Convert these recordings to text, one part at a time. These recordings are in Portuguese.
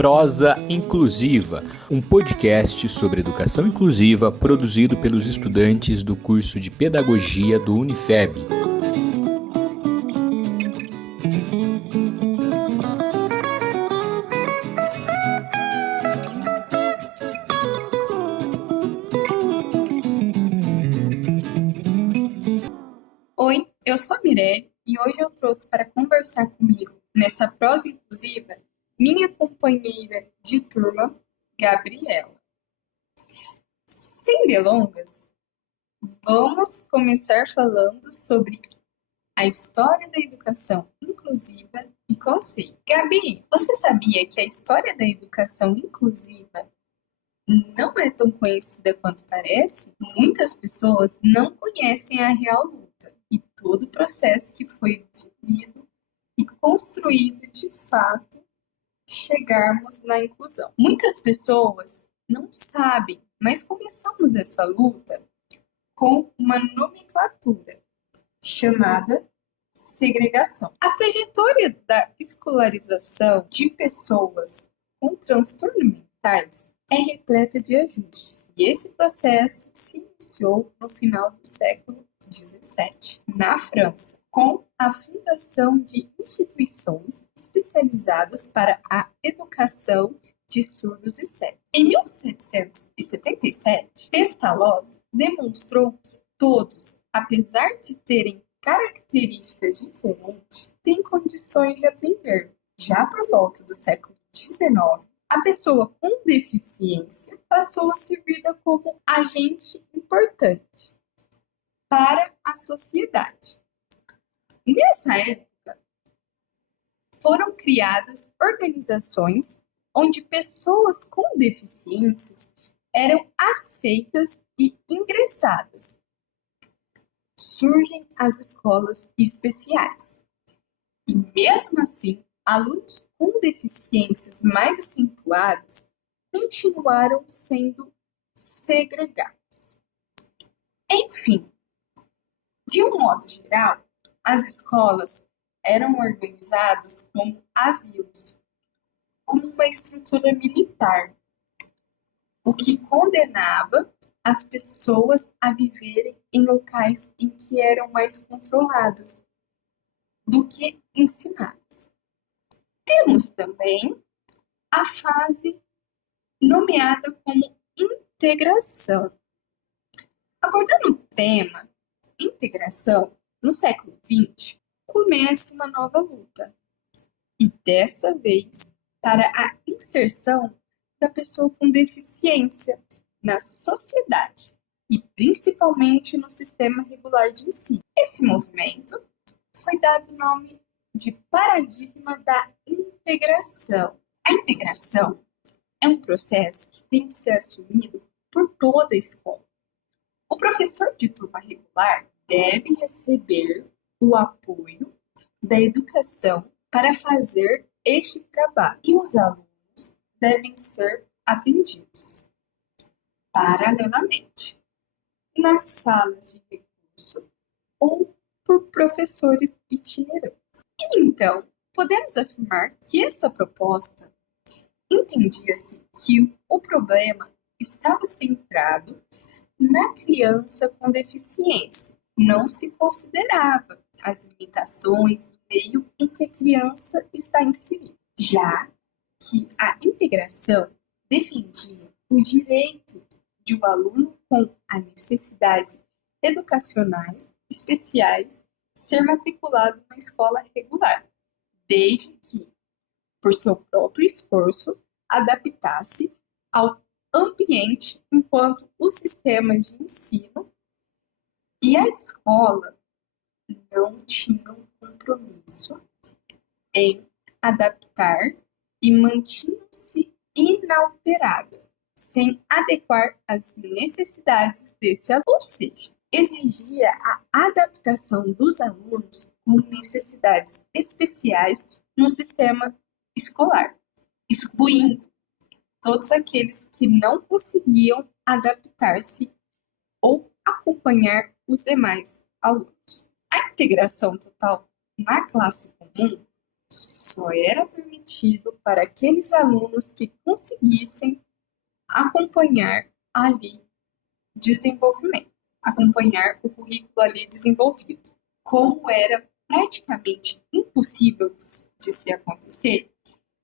Prosa Inclusiva, um podcast sobre educação inclusiva produzido pelos estudantes do curso de Pedagogia do Unifeb. Oi, eu sou a Mirelle e hoje eu trouxe para conversar comigo nessa prosa inclusiva minha companheira de turma, Gabriela. Sem delongas, vamos começar falando sobre a história da educação inclusiva e conceito. Gabi, você sabia que a história da educação inclusiva não é tão conhecida quanto parece? Muitas pessoas não conhecem a real luta e todo o processo que foi vivido e construído de fato chegarmos na inclusão. Muitas pessoas não sabem, mas começamos essa luta com uma nomenclatura chamada segregação. A trajetória da escolarização de pessoas com transtornos mentais é repleta de ajustes, e esse processo se iniciou no final do século XVII, na França, com a fundação de instituições especializadas para a educação de surdos e cegos. Em 1777, Pestalozzi demonstrou que todos, apesar de terem características diferentes, têm condições de aprender. Já por volta do século XIX, a pessoa com deficiência passou a ser vista como agente importante para a sociedade. Nessa época, foram criadas organizações onde pessoas com deficiências eram aceitas e ingressadas. Surgem as escolas especiais. E mesmo assim, alunos com deficiências mais acentuadas continuaram sendo segregados. Enfim, de um modo geral, as escolas eram organizadas como asilos, como uma estrutura militar, o que condenava as pessoas a viverem em locais em que eram mais controladas do que ensinadas. Temos também a fase nomeada como integração. Abordando o tema integração, no século XX, começa uma nova luta, e dessa vez para a inserção da pessoa com deficiência na sociedade e principalmente no sistema regular de ensino. Esse movimento foi dado o nome de paradigma da integração. A integração é um processo que tem que ser assumido por toda a escola. O professor de turma regular deve receber o apoio da educação para fazer este trabalho, e os alunos devem ser atendidos paralelamente nas salas de recurso ou por professores itinerantes. E então, podemos afirmar que essa proposta entendia-se que o problema estava centrado na criança com deficiência. Não se considerava as limitações do meio em que a criança está inserida, já que a integração defendia o direito de um aluno com a necessidade educacionais especiais ser matriculado na escola regular, desde que, por seu próprio esforço, adaptasse ao ambiente enquanto o sistema de ensino e a escola não tinham compromisso em adaptar e mantinham-se inalteradas, sem adequar às necessidades desse aluno, ou seja, exigia a adaptação dos alunos com necessidades especiais no sistema escolar, excluindo todos aqueles que não conseguiam adaptar-se ou acompanhar os demais alunos. A integração total na classe comum só era permitido para aqueles alunos que conseguissem acompanhar ali desenvolvimento, acompanhar o currículo ali desenvolvido. Como era praticamente impossível de se acontecer,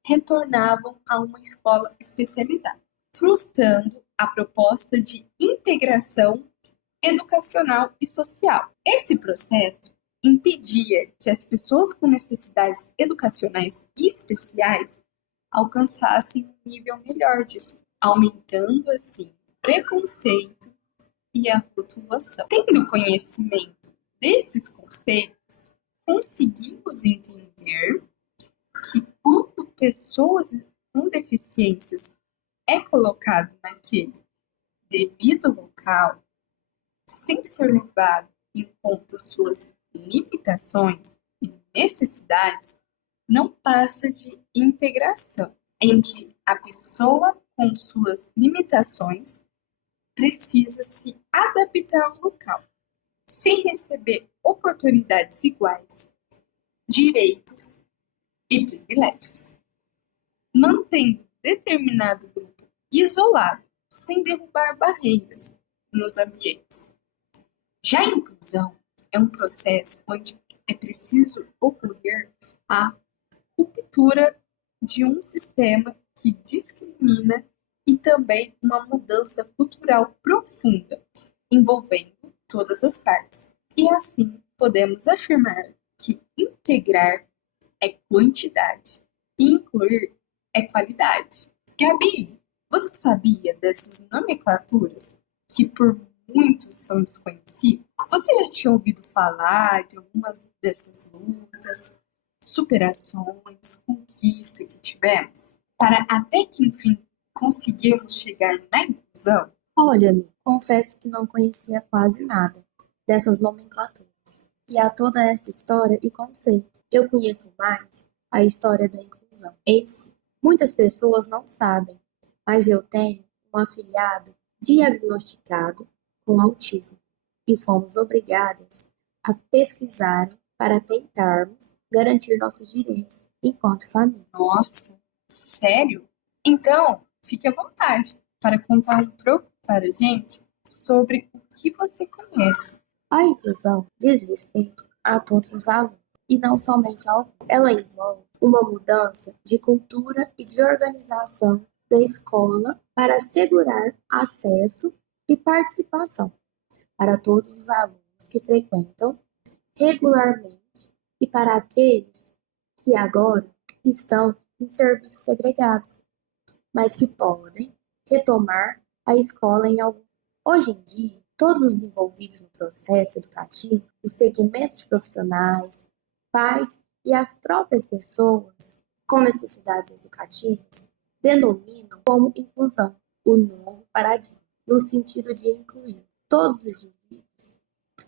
retornavam a uma escola especializada, frustrando a proposta de integração educacional e social. Esse processo impedia que as pessoas com necessidades educacionais especiais alcançassem um nível melhor disso, aumentando assim o preconceito e a rotulação. Tendo conhecimento desses conceitos, conseguimos entender que quando pessoas com deficiências é colocado naquele devido local, sem ser levado em conta suas limitações e necessidades, não passa de integração, em que a pessoa com suas limitações precisa se adaptar ao local, sem receber oportunidades iguais, direitos e privilégios, mantendo determinado grupo isolado, sem derrubar barreiras nos ambientes. Já a inclusão é um processo onde é preciso ocorrer a ruptura de um sistema que discrimina e também uma mudança cultural profunda, envolvendo todas as partes. E assim podemos afirmar que integrar é quantidade e incluir é qualidade. Gabi, você sabia dessas nomenclaturas que por muitos são desconhecidas? Você já tinha ouvido falar de algumas dessas lutas, superações, conquistas que tivemos, para até que enfim conseguirmos chegar na inclusão? Olha, confesso que não conhecia quase nada dessas nomenclaturas e a toda essa história e conceito. Eu conheço mais a história da inclusão em si. Muitas pessoas não sabem, mas eu tenho um afilhado diagnosticado com autismo e fomos obrigadas a pesquisar para tentarmos garantir nossos direitos enquanto família. Nossa, sério? Então, fique à vontade para contar um pouco para a gente sobre o que você conhece. A inclusão diz respeito a todos os alunos e não somente a alguns. Ela envolve uma mudança de cultura e de organização da escola para assegurar acesso e participação para todos os alunos que frequentam regularmente e para aqueles que agora estão em serviços segregados, mas que podem retomar a escola em algum. Hoje em dia, todos os envolvidos no processo educativo, o segmento de profissionais, pais e as próprias pessoas com necessidades educativas denominam como inclusão o novo paradigma, no sentido de incluir todos os indivíduos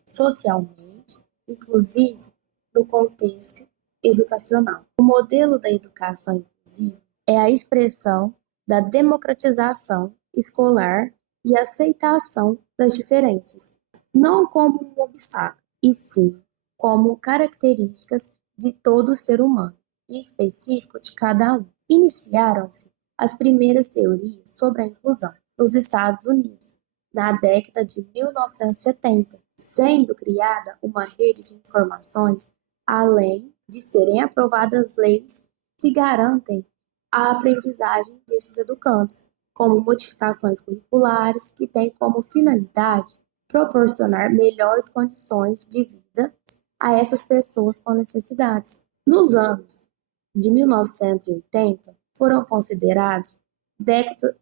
socialmente, inclusive no contexto educacional. O modelo da educação inclusiva é a expressão da democratização escolar e aceitação das diferenças, não como um obstáculo, e sim como características de todo ser humano, e específico de cada um. Iniciaram-se as primeiras teorias sobre a inclusão nos Estados Unidos, na década de 1970, sendo criada uma rede de informações, além de serem aprovadas leis que garantem a aprendizagem desses educandos, como modificações curriculares que têm como finalidade proporcionar melhores condições de vida a essas pessoas com necessidades. Nos anos de 1980, foram considerados décadas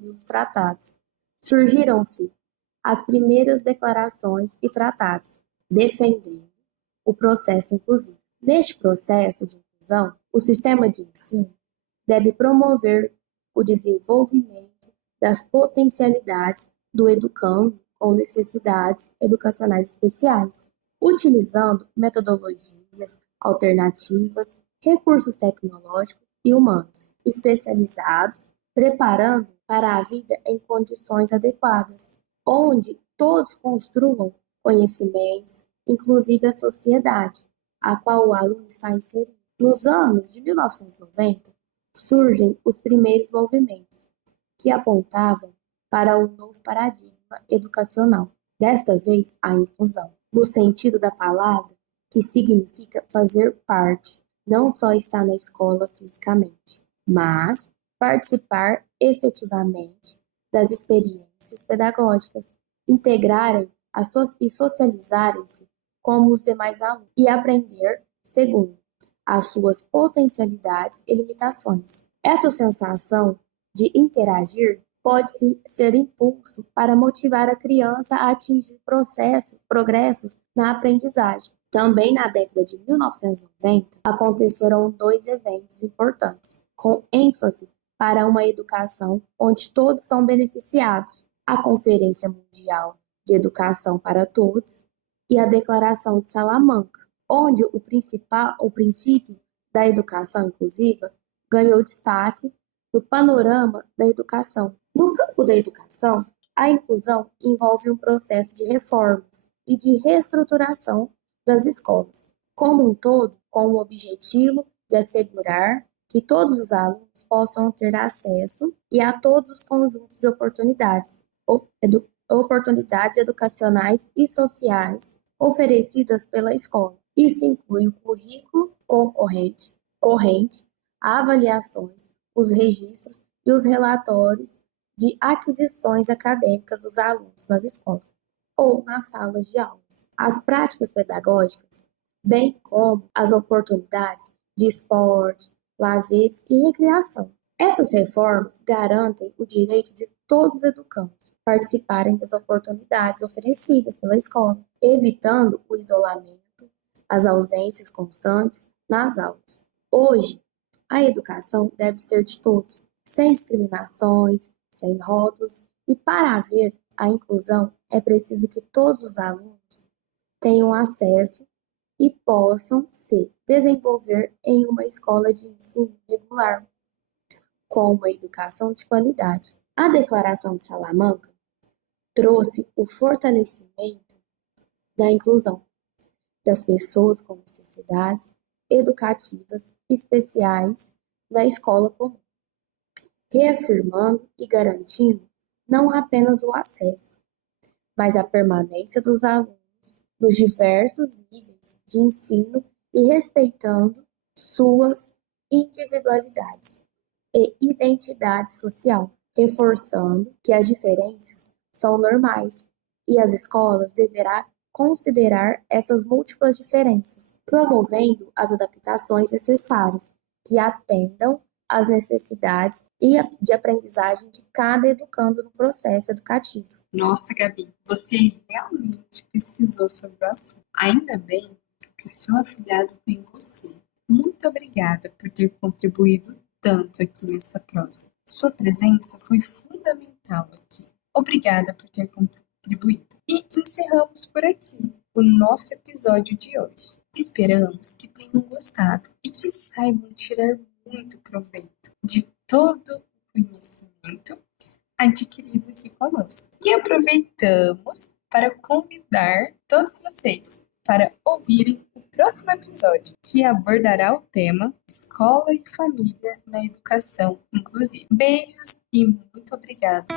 dos tratados. Surgiram-se as primeiras declarações e tratados, defendendo o processo inclusivo. Neste processo de inclusão, o sistema de ensino deve promover o desenvolvimento das potencialidades do educando com necessidades educacionais especiais, utilizando metodologias alternativas, recursos tecnológicos e humanos especializados, preparando para a vida em condições adequadas, onde todos construam conhecimentos, inclusive a sociedade, a qual o aluno está inserido. Nos anos de 1990, surgem os primeiros movimentos que apontavam para um novo paradigma educacional, desta vez a inclusão, no sentido da palavra, que significa fazer parte, não só estar na escola fisicamente, mas participar efetivamente das experiências pedagógicas, integrarem e socializarem-se como os demais alunos e aprender segundo as suas potencialidades e limitações. Essa sensação de interagir pode ser impulso para motivar a criança a atingir progressos na aprendizagem. Também na década de 1990, aconteceram 2 eventos importantes, com ênfase para uma educação onde todos são beneficiados: a Conferência Mundial de Educação para Todos e a Declaração de Salamanca, onde o princípio da educação inclusiva ganhou destaque no panorama da educação. No campo da educação, a inclusão envolve um processo de reformas e de reestruturação das escolas, como um todo, com o objetivo de assegurar que todos os alunos possam ter acesso a todos os conjuntos de oportunidades educacionais e sociais oferecidas pela escola. Isso inclui o currículo corrente, avaliações, os registros e os relatórios de aquisições acadêmicas dos alunos nas escolas ou nas salas de aulas, as práticas pedagógicas, bem como as oportunidades de esporte, lazeres e recreação. Essas reformas garantem o direito de todos os educandos participarem das oportunidades oferecidas pela escola, evitando o isolamento, as ausências constantes nas aulas. Hoje, a educação deve ser de todos, sem discriminações, sem rótulos, e para haver a inclusão é preciso que todos os alunos tenham acesso e possam se desenvolver em uma escola de ensino regular, com uma educação de qualidade. A Declaração de Salamanca trouxe o fortalecimento da inclusão das pessoas com necessidades educativas especiais na escola comum, reafirmando e garantindo não apenas o acesso, mas a permanência dos alunos nos diversos níveis de ensino e respeitando suas individualidades e identidade social, reforçando que as diferenças são normais e as escolas deverão considerar essas múltiplas diferenças, promovendo as adaptações necessárias que atendam às necessidades de aprendizagem de cada educando no processo educativo. Nossa, Gabi, você realmente pesquisou sobre o assunto. Ainda bem que o seu afilhado tem você. Muito obrigada por ter contribuído tanto aqui nessa prosa. Sua presença foi fundamental aqui. Obrigada por ter contribuído. E encerramos por aqui o nosso episódio de hoje. Esperamos que tenham gostado e que saibam tirar muito proveito de todo o conhecimento adquirido aqui conosco. E aproveitamos para convidar todos vocês para ouvirem o próximo episódio, que abordará o tema Escola e Família na Educação Inclusiva. Beijos e muito obrigada!